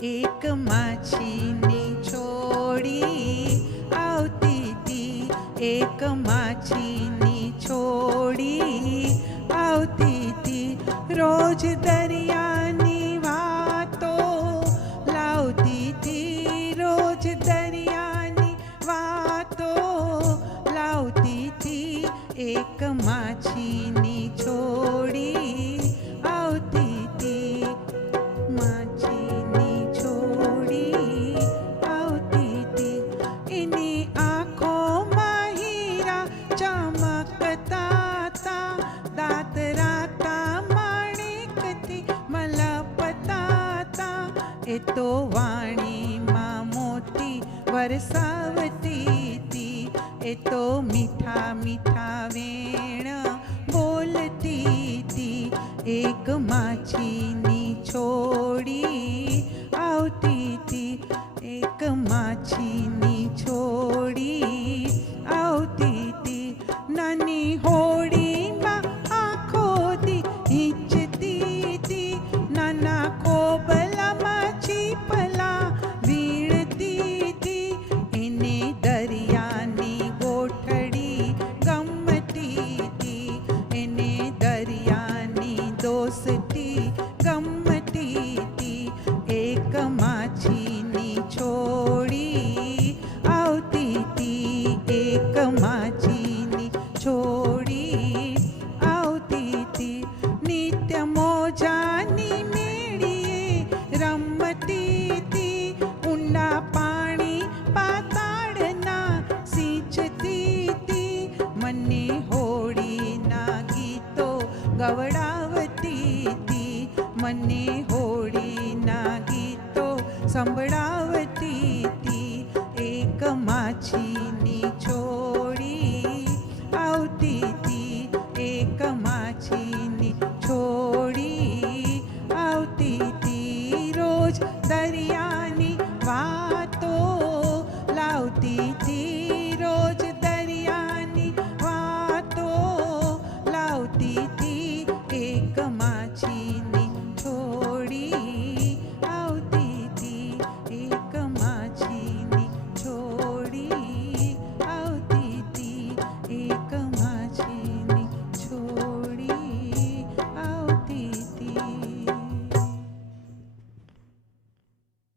એક માછીની છોડી આવતી હતી, એક માછીની છોડી આવતી હતી, રોજ દરિયાની વાતો લાવતી હતી, રોજ દરિયાની વાતો લાવતી હતી, એક માછીની છોડી આવતી હતી, માછીની છોડી આવતી હતી, એની આંખોમાં હીરા ચમકતા હતા, દાંત રાતા માણેકથી મલપતા હતા, એ તો વાણીમાં મોતી વરસાવતી હતી, એ તો મીઠા મીઠા વેણ બોલતી હતી, એક માછીની છોડી આવતી હતી, એક માછીની છોડી આવતી હતી, નાની હોડીમાં આંખો દી હિંચતી હતી, નાના ખોબલામાં છીપલા વીણતી હતી, એને દરિયાની ગોઠડી ગમતી હતી, એને દરિયાની દોસ્તી ગમતી હતી, એક માછીની છોડી આવતી હતી, એક માછીની છોડી આવતી હતી, નિત્ય મોજાની મેળીએ રમતી હતી, ઊંડા પાણી પાતાળના સિંચતી હતી, મને હોડીના ગીતો ગવડાવતી હતી, મને હોડીના ગીતો સંભળા